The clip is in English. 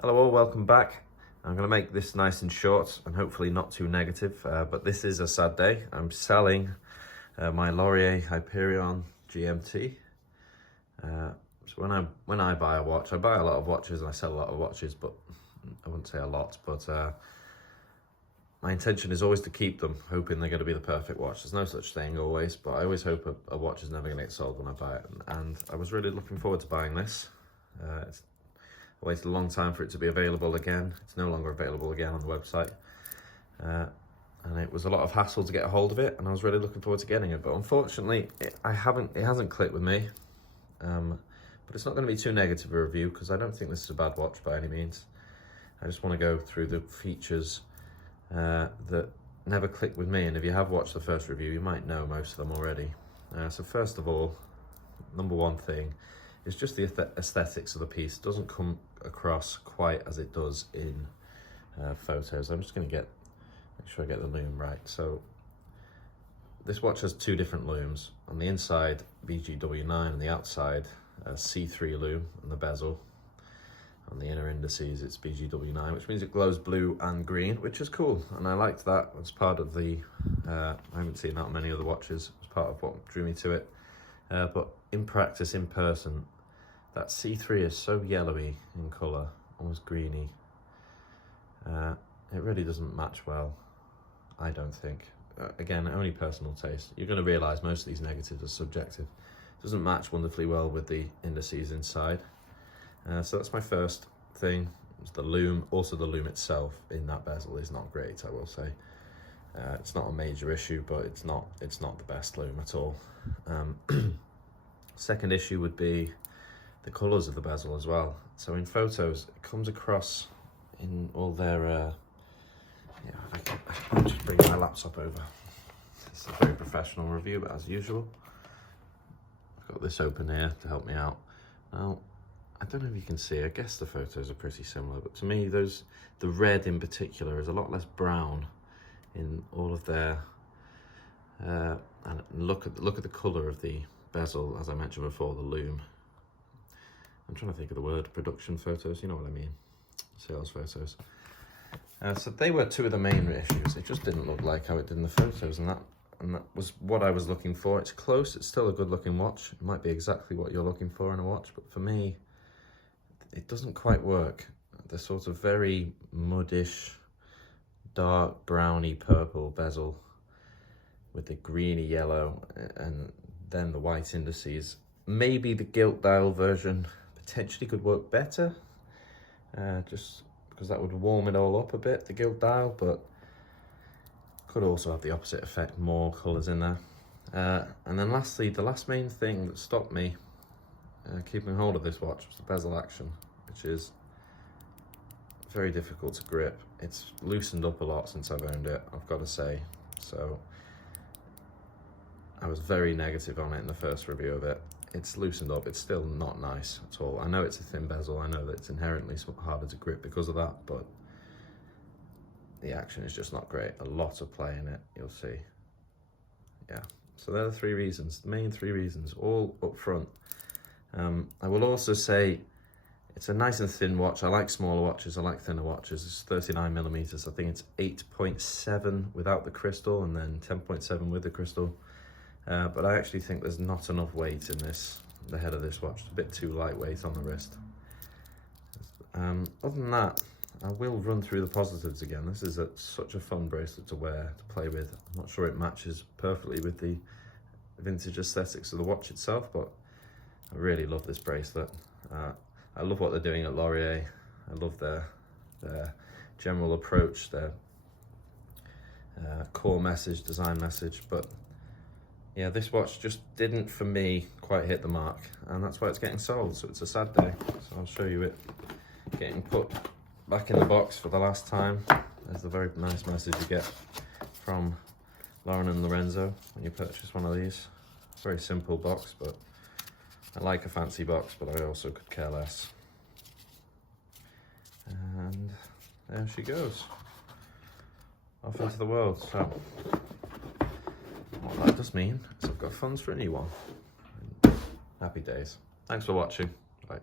Hello all, welcome back. I'm going to make this nice and short and hopefully not too negative, but this is a sad day. I'm selling my Lorier Hyperion GMT. So when I buy a watch, I buy a lot of watches and I sell a lot of watches, but I wouldn't say a lot, but my intention is always to keep them, hoping they're going to be the perfect watch. There's no such thing always, but I always hope a watch is never going to get sold when I buy it. And I was really looking forward to buying this. I waited a long time for it to be available again. It's no longer available again on the website. And it was a lot of hassle to get a hold of it, and I was really looking forward to getting it. But unfortunately, it hasn't clicked with me. But it's not going to be too negative a review, because I don't think this is a bad watch by any means. I just want to go through the features that never clicked with me. And if you have watched the first review, you might know most of them already. So first of all, number one thing, it's just the aesthetics of the piece. It doesn't come across quite as it does in photos. I'm just going to make sure I get the loom right. So this watch has two different looms. On the inside, BGW9, and the outside, C3 loom and the bezel. On the inner indices, it's BGW9, which means it glows blue and green, which is cool. And I liked that as part of the, I haven't seen that on many other watches. It was part of what drew me to it. But in practice, in person, that C3 is so yellowy in colour, almost greeny. It really doesn't match well, I don't think. Again, only personal taste. You're going to realise most of these negatives are subjective. It doesn't match wonderfully well with the indices inside. So that's my first thing. It's the loom. Also, the loom itself in that bezel is not great, I will say. It's not a major issue, but it's not the best loom at all. Second issue would be the colours of the bezel as well. So in photos, it comes across in all their, I'll just bring my laptop over. It's a very professional review, but as usual, I've got this open here to help me out. Now, I don't know if you can see, I guess the photos are pretty similar, but to me, the red in particular is a lot less brown in all of their, and look at the colour of the bezel, as I mentioned before, the loom. I'm trying to think of the word, production photos, you know what I mean, sales photos. So they were two of the main issues. It just didn't look like how it did in the photos, and that was what I was looking for. It's close, it's still a good looking watch. It might be exactly what you're looking for in a watch, but for me, it doesn't quite work. The sort of very muddish, dark browny purple bezel with the greeny yellow and then the white indices. Maybe the gilt dial version potentially could work better, just because that would warm it all up a bit, the gilt dial, but could also have the opposite effect, more colours in there. And then lastly, the last main thing that stopped me keeping hold of this watch was the Bezel Action, which is very difficult to grip. It's loosened up a lot since I've owned it, I've got to say. So I was very negative on it in the first review of it. It's loosened up, it's still not nice at all. I know it's a thin bezel, I know that it's inherently harder to grip because of that, but the action is just not great. A lot of play in it, you'll see. Yeah, so they're the three reasons, the main three reasons, all up front. I will also say it's a nice and thin watch. I like smaller watches, I like thinner watches. It's 39mm, I think it's 8.7 without the crystal and then 10.7 with the crystal. But I actually think there's not enough weight in the head of this watch. It's a bit too lightweight on the wrist. Other than that, I will run through the positives again. This is such a fun bracelet to wear, to play with. I'm not sure it matches perfectly with the vintage aesthetics of the watch itself, but I really love this bracelet. I love what they're doing at Lorier. I love their general approach, their core message, design message, but yeah, this watch just didn't, for me, quite hit the mark, and that's why it's getting sold, so it's a sad day. So I'll show you it getting put back in the box for the last time. There's the very nice message you get from Lauren and Lorenzo when you purchase one of these. Very simple box, but I like a fancy box, but I also could care less. And there she goes, off into the world. So what that does mean is I've got funds for a new one. Happy days. Thanks for watching. Bye.